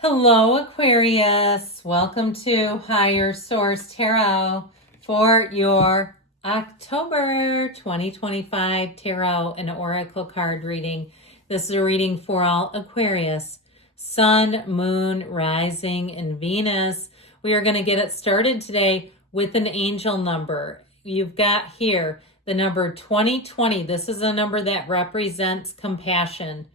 Hello, Aquarius. Welcome to Higher Source Tarot for your October 2025 Tarot and Oracle card reading. This is a reading for all Aquarius, Sun, Moon, Rising, and Venus. We are going to get it started today with an angel number. You've got here the number 2020. This is a number that represents compassion.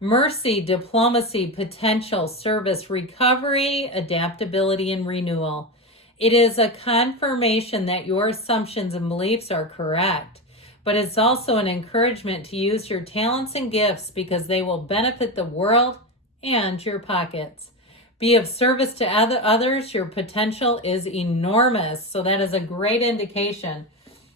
Mercy, diplomacy, potential, service, recovery, adaptability, and renewal. It is a confirmation that your assumptions and beliefs are correct, but it's also an encouragement to use your talents and gifts because they will benefit the world and your pockets. Be of service to others. Your potential is enormous, so that is a great indication.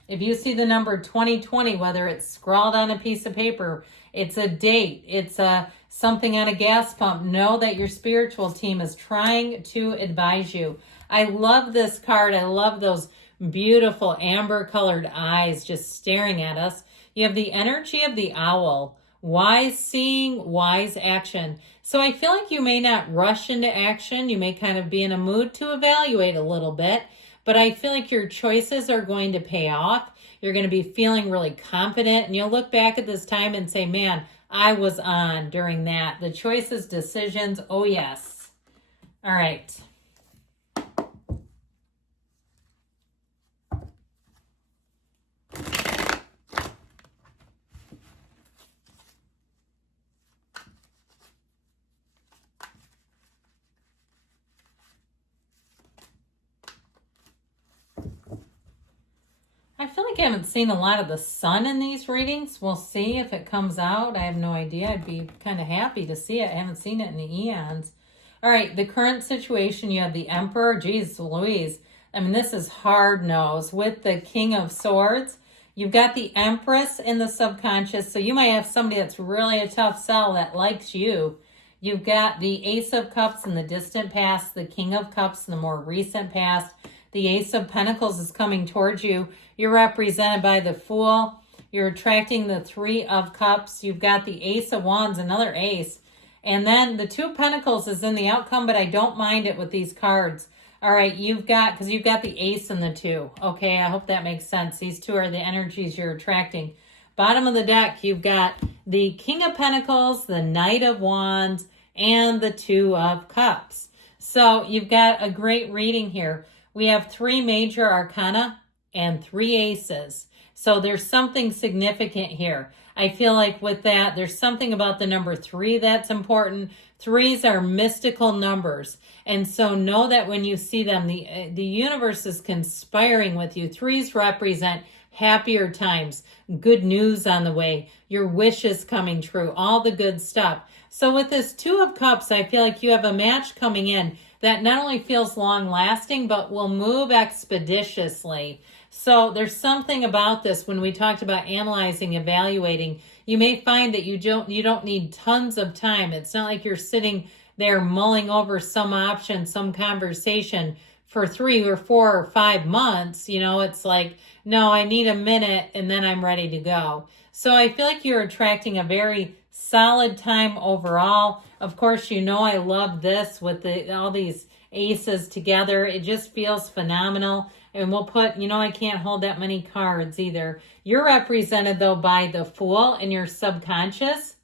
If you see the number 2020, whether it's scrawled on a piece of paper, it's a date, it's something on a gas pump, know that your spiritual team is trying to advise you. I love this card. I love those beautiful amber colored eyes just staring at us. You have the energy of the owl, wise seeing, wise action. So I feel like you may not rush into action. You may kind of be in a mood to evaluate a little bit, but I feel like your choices are going to pay off. You're going to be feeling really confident, and you'll look back at this time and say, man, I was on during that. The choices, decisions, oh yes. All right. I feel like I haven't seen a lot of the sun in these readings. We'll see if it comes out. I have no idea. I'd be kind of happy to see it. I haven't seen it in the eons. All right, the current situation, you have the Emperor. Geez Louise. I mean, this is hard nose with the King of Swords. You've got the Empress in the subconscious, so you might have somebody that's really a tough sell that likes you. You've got the Ace of Cups in the distant past, the King of Cups in the more recent past. The Ace of Pentacles is coming towards you. You're represented by the Fool. You're attracting the Three of Cups. You've got the Ace of Wands, another ace. And then the Two of Pentacles is in the outcome, but I don't mind it with these cards. All right, because you've got the Ace and the Two. Okay, I hope that makes sense. These two are the energies you're attracting. Bottom of the deck, you've got the King of Pentacles, the Knight of Wands, and the Two of Cups. So you've got a great reading here. We have 3 major arcana and 3 aces. So there's something significant here. I feel like with that, there's something about the number 3 that's important. 3s are mystical numbers. And so know that when you see them, the universe is conspiring with you. 3s represent happier times, good news on the way, your wishes coming true, all the good stuff. So with this Two of Cups, I feel like you have a match coming in that not only feels long-lasting, but will move expeditiously. So there's something about this when we talked about analyzing, evaluating. You may find that you don't need tons of time. It's not like you're sitting there mulling over some option, some conversation for 3 or 4 or 5 months. You know, it's like, no, I need a minute and then I'm ready to go. So I feel like you're attracting a very solid time overall. Of course, you know I love this with all these aces together. It just feels phenomenal. And we'll put, I can't hold that many cards either. You're represented, though, by the Fool, and your subconscious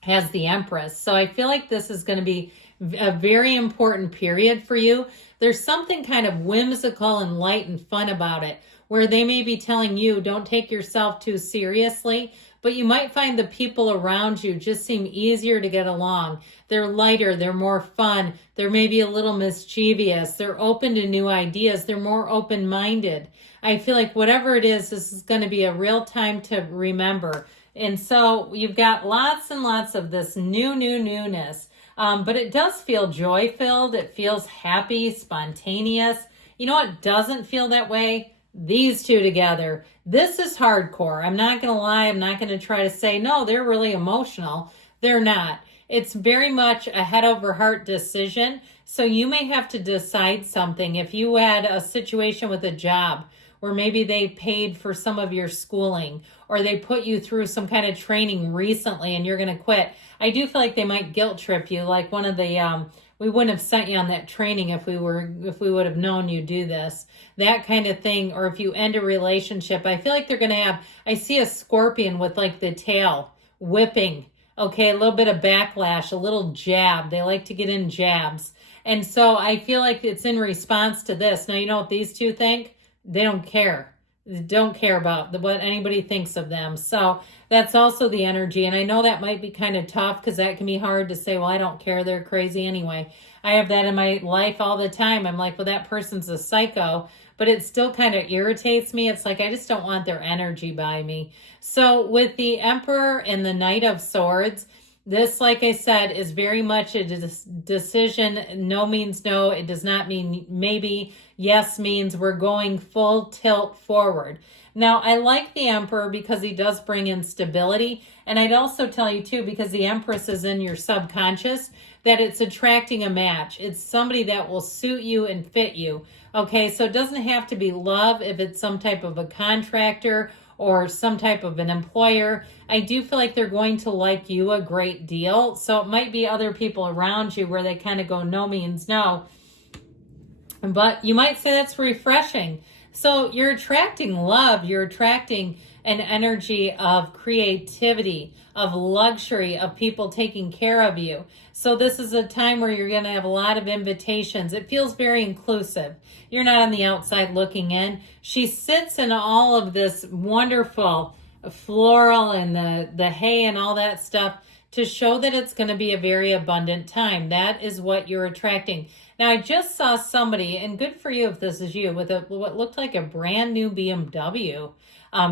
has the Empress. So I feel like this is going to be a very important period for you. There's something kind of whimsical and light and fun about it, where they may be telling you, don't take yourself too seriously, but you might find the people around you just seem easier to get along. They're lighter, they're more fun, they're maybe a little mischievous, they're open to new ideas, they're more open-minded. I feel like whatever it is, this is going to be a real time to remember. And so you've got lots and lots of this newness, but it does feel joy-filled, it feels happy, spontaneous. You know what doesn't feel that way? These two together. This is hardcore. I'm not going to lie. I'm not going to try to say, no, they're really emotional. They're not. It's very much a head over heart decision. So you may have to decide something. If you had a situation with a job or maybe they paid for some of your schooling, or they put you through some kind of training recently and you're going to quit. I do feel like they might guilt trip you, like one of the we wouldn't have sent you on that training if we would have known you do this, that kind of thing. Or if you end a relationship, I feel like they're going to have, I see a scorpion with like the tail whipping. Okay, a little bit of backlash, a little jab. They like to get in jabs. And so I feel like it's in response to this. Now, you know what these two think? They don't care. They don't care about what anybody thinks of them. So that's also the energy. And I know that might be kind of tough because that can be hard to say, well, I don't care. They're crazy anyway. I have that in my life all the time. I'm like, well, that person's a psycho. But it still kind of irritates me. It's like, I just don't want their energy by me. So with the Emperor and the Knight of Swords, this, like I said, is very much a decision. No means no. It does not mean maybe. Yes means we're going full tilt forward. Now, I like the Emperor because he does bring in stability. And I'd also tell you, too, because the Empress is in your subconscious, that it's attracting a match. It's somebody that will suit you and fit you. Okay, so it doesn't have to be love if it's some type of a contractor or some type of an employer. I do feel like they're going to like you a great deal. So it might be other people around you where they kind of go, no means no. But you might say that's refreshing. So you're attracting love. You're attracting an energy of creativity, of luxury, of people taking care of you. So this is a time where you're going to have a lot of invitations. It feels very inclusive. You're not on the outside looking in. She sits in all of this wonderful floral and the hay and all that stuff to show that it's going to be a very abundant time. That is what you're attracting. Now, I just saw somebody, and good for you if this is you, with what looked like a brand new BMW.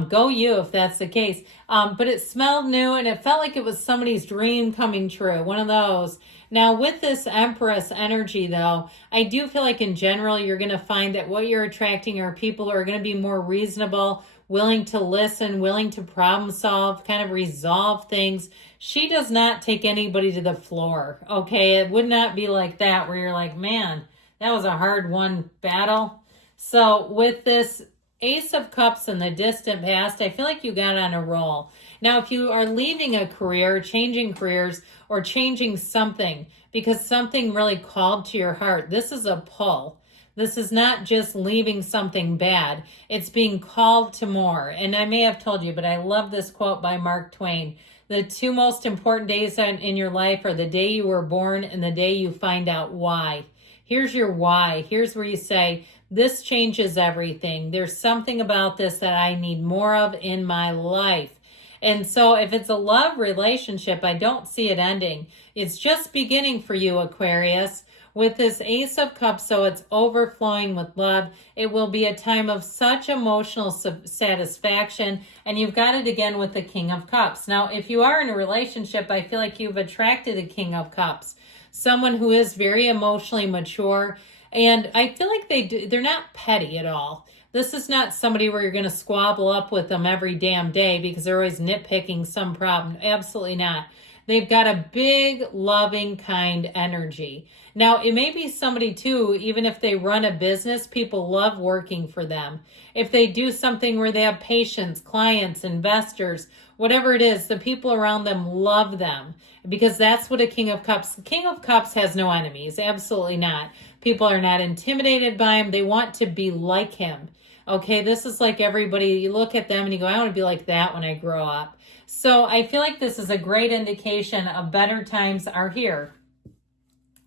Go you if that's the case. But it smelled new and it felt like it was somebody's dream coming true. One of those. Now, with this Empress energy, though, I do feel like in general, you're going to find that what you're attracting are people who are going to be more reasonable, willing to listen, willing to problem solve, kind of resolve things. She does not take anybody to the floor. Okay, it would not be like that where you're like, man, that was a hard won battle. So with this Ace of Cups in the distant past, I feel like you got on a roll. Now, if you are leaving a career, changing careers, or changing something because something really called to your heart, this is a pull. This is not just leaving something bad. It's being called to more. And I may have told you, but I love this quote by Mark Twain. The two most important days in your life are the day you were born and the day you find out why. Here's your why. Here's where you say, this changes everything. There's something about this that I need more of in my life. And so if it's a love relationship, I don't see it ending. It's just beginning for you, Aquarius. With this Ace of Cups, so it's overflowing with love. It will be a time of such emotional satisfaction. And you've got it again with the King of Cups. Now, if you are in a relationship, I feel like you've attracted a King of Cups. Someone who is very emotionally mature. And I feel like they're not petty at all. This is not somebody where you're going to squabble up with them every damn day because they're always nitpicking some problem. Absolutely not. They've got a big, loving, kind energy. Now, it may be somebody too, even if they run a business, people love working for them. If they do something where they have patients, clients, investors, whatever it is, the people around them love them because that's what a King of Cups. The King of Cups has no enemies. Absolutely not. People are not intimidated by him. They want to be like him. Okay, this is like everybody, you look at them and you go, I want to be like that when I grow up. So I feel like this is a great indication of better times are here.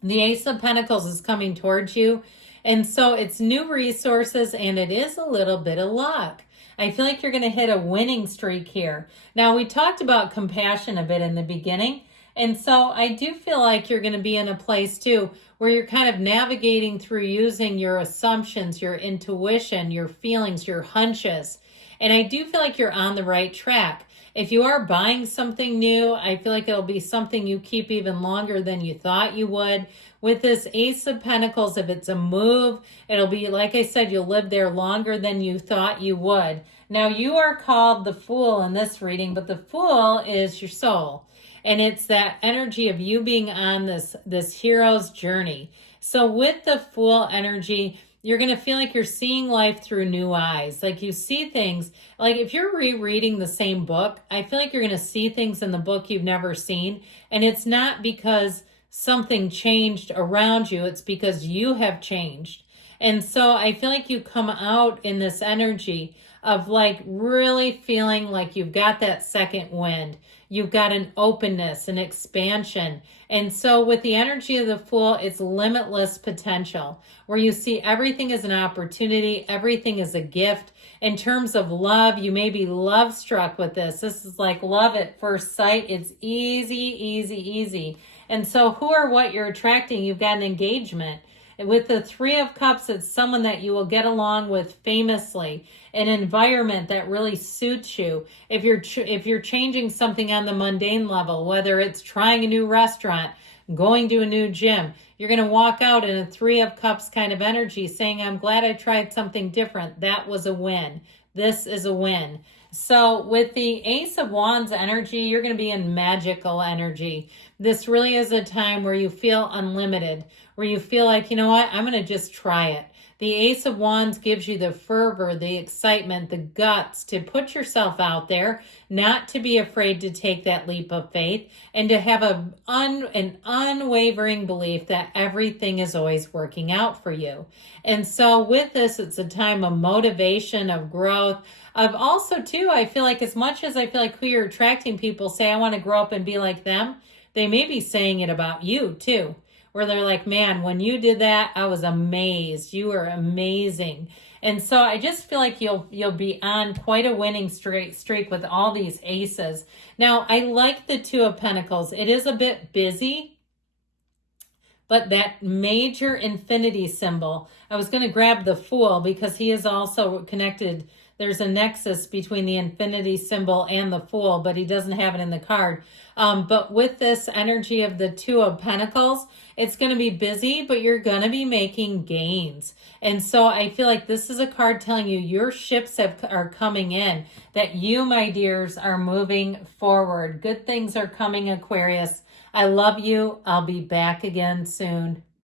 The Ace of Pentacles is coming towards you. And so it's new resources and it is a little bit of luck. I feel like you're going to hit a winning streak here. Now, we talked about compassion a bit in the beginning. And so I do feel like you're going to be in a place too where you're kind of navigating through using your assumptions, your intuition, your feelings, your hunches. And I do feel like you're on the right track. If you are buying something new, I feel like it'll be something you keep even longer than you thought you would. With this Ace of Pentacles, if it's a move, it'll be, like I said, you'll live there longer than you thought you would. Now, you are called the Fool in this reading, but the Fool is your soul. And it's that energy of you being on this hero's journey. So with the Fool energy, you're going to feel like you're seeing life through new eyes. Like you see things, like if you're rereading the same book, I feel like you're going to see things in the book you've never seen. And it's not because something changed around you, it's because you have changed. And so I feel like you come out in this energy of like really feeling like you've got that second wind. You've got an openness, an expansion. And so with the energy of the Fool, it's limitless potential, where you see everything as an opportunity, everything is a gift. In terms of love, you may be love struck with this. This is like love at first sight. It's easy, easy, easy. And so who or what you're attracting, you've got an engagement. With the Three of Cups, it's someone that you will get along with famously, an environment that really suits you. If you're changing something on the mundane level, whether it's trying a new restaurant, going to a new gym, you're going to walk out in a Three of Cups kind of energy saying, I'm glad I tried something different. That was a win. This is a win. So with the Ace of Wands energy, you're going to be in magical energy. This really is a time where you feel unlimited, where you feel like, you know what, I'm going to just try it. The Ace of Wands gives you the fervor, the excitement, the guts to put yourself out there, not to be afraid to take that leap of faith, and to have an unwavering belief that everything is always working out for you. And so with this, it's a time of motivation, of growth, of also too, I feel like as much as I feel like who you're attracting, people say, I want to grow up and be like them, they may be saying it about you too. Where they're like, man, when you did that, I was amazed. You were amazing. And so I just feel like you'll be on quite a winning streak with all these aces. Now, I like the Two of Pentacles. It is a bit busy, but that major infinity symbol, I was going to grab the Fool because he is also connected. There's a nexus between the infinity symbol and the Fool, but he doesn't have it in the card. But with this energy of the Two of Pentacles, it's going to be busy, but you're going to be making gains. And so I feel like this is a card telling you your ships are coming in, that you, my dears, are moving forward. Good things are coming, Aquarius. I love you. I'll be back again soon.